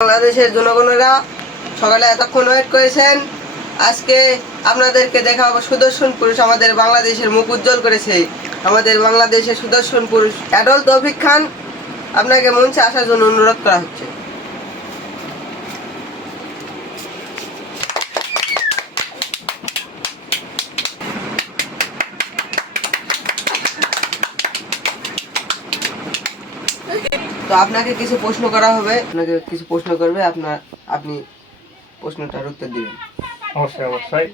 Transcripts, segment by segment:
বাংলাদেশের জনগণেরা সকালে এতক্ষণ ওয়েট করেছেন। আজকে আপনাদেরকে দেখাবো সুদর্শন পুরুষ আমাদের বাংলাদেশের মুখ উজ্জ্বল করেছে। আমাদের বাংলাদেশের সুদর্শন পুরুষ অ্যাডল তৌফিক খান। আপনাকে মঞ্চে আসার জন্য অনুরোধ করা হচ্ছে। তো আপনাকে কিছু প্রশ্ন করা হবে। আপনাকে কিছু প্রশ্ন করবে আপনার আপনি প্রশ্নটার উত্তর দিবেন। অবশ্যই অবশ্যই।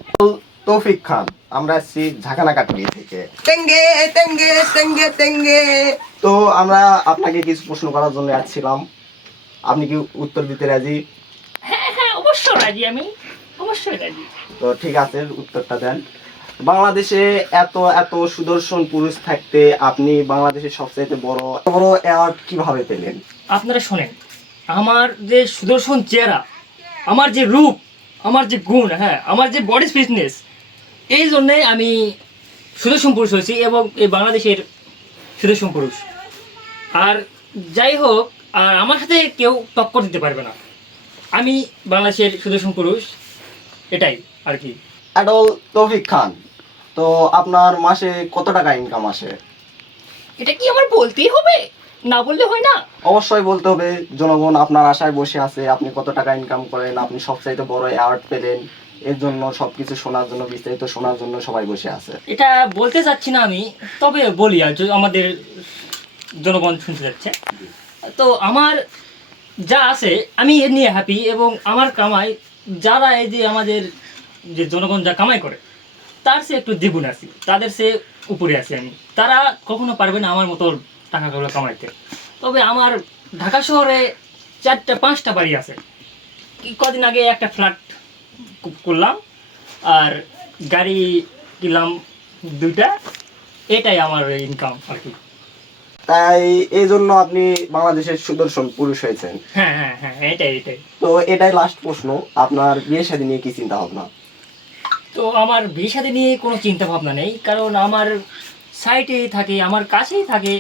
তৌফিক খান আমরা আসছি ঝাঁকানা কাটুরি থেকে। তেঙ্গে তেঙ্গে তেঙ্গে তেঙ্গে। তো আমরা আপনাকে কিছু প্রশ্ন করার জন্য আসছিলাম। আপনি কি উত্তর দিতে রাজি? হ্যাঁ হ্যাঁ অবশ্যই রাজি আমি। অবশ্যই রাজি। তো ঠিক আছে উত্তরটা দেন। বাংলাদেশে এত এত সুদর্শন পুরুষ থাকতে আপনি বাংলাদেশের সবচাইতে বড় বড় অ্যাওয়ার্ড কীভাবে পেলেন? আপনারা শোনেন, আমার যে সুদর্শন চেহারা, আমার যে রূপ, আমার যে গুণ হ্যাঁ আমার যে বডি ফিটনেস এই জন্যে আমি সুদর্শন পুরুষ হয়েছি এবং এই বাংলাদেশের সুদর্শন পুরুষ। আর যাই হোক, আর আমার সাথে কেউ টক্কর দিতে পারবে না। আমি বাংলাদেশের সুদর্শন পুরুষ, এটাই আর কি। অ্যাডল তৌফিক খান তো আপনার মাসে কত টাকা ইনকাম আসে? এটা কি আমার বলতেই হবে? না বললে হয় না। অবশ্যই বলতে হবে জনগণ আপনার আশায় বসে আছে আপনি কত টাকা ইনকাম করেন আপনি সবচাইতে বড় অ্যাওয়ার্ড পেলেন এর জন্য সবকিছু শোনার জন্য বিস্তারিত শোনার জন্য সবাই বসে আছে। এটা বলতে চাচ্ছি না আমি তবে বলি আর যদি আমাদের জনগণ শুনতে যাচ্ছে। তো আমার যা আছে আমি এ নিয়ে হ্যাপি এবং আমার কামাই যারা এই যে আমাদের যে জনগণ যা কামাই করে তার সে একটু দ্বিগুণ আছি তাদের সে উপরে আছি আমি। তারা কখনো পারবে না আমার মতো টাকাগুলো কামাইতে। তবে আমার ঢাকা শহরে চারটা পাঁচটা বাড়ি আছে। কদিন আগে একটা ফ্ল্যাট করলাম আর গাড়ি কিনলাম দুইটা এটাই আমার ইনকাম আর কি। তাই এই জন্য আপনি বাংলাদেশের সুদর্শন পুরুষ হয়েছেন। হ্যাঁ হ্যাঁ হ্যাঁ এটাই এটাই। তো এটাই লাস্ট প্রশ্ন আপনার বিয়ে শাদী নিয়ে কি চিন্তা ভাবনা তো আমার বিয়ে সাথে নিয়ে কোনো চিন্তা ভাবনা নেই, কারণ আমার সাইটেই থাকে, আমার কাছেই থাকে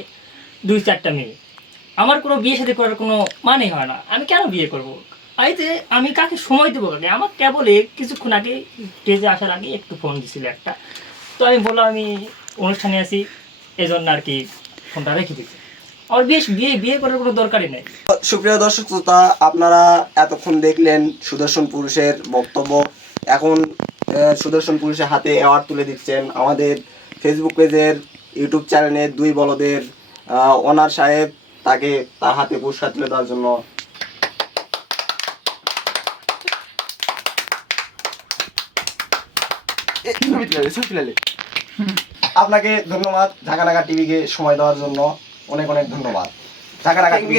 দুই চারটা মেয়ে। আমার কোনো বিয়ে সাথে করার কোনো মানে হয় না। আমি কেন বিয়ে করব? আইতে আমি কাকে সময় দেবো কাকে আমার কেবল কিছুক্ষণ আগে স্টেজে আসার আগে একটু ফোন দিছিল একটা। তো আমি বললাম, আমি অনুষ্ঠানে আছি জন্য আর কি ফোনটা রেখে দিচ্ছি আমার বিয়ে বিয়ে বিয়ে করার কোনো দরকারই নেই। সুপ্রিয় দর্শক শ্রোতা, আপনারা এতক্ষণ দেখলেন সুদর্শন পুরুষের বক্তব্য। এখন সুদর্শন পুরুষের হাতে অ্যাওয়ার্ড তুলে দিচ্ছেন। আমাদের ফেসবুক পেজের ইউটিউব চ্যানেলের দুই বলদের ওনার সাহেব তাকে তার হাতে পুরস্কার তুলে দেওয়ার জন্য। আপনাকে ধন্যবাদ ঢাকানাগা টিভিকে সময় দেওয়ার জন্য। অনেক অনেক ধন্যবাদ। ঢাকানাগা টিভি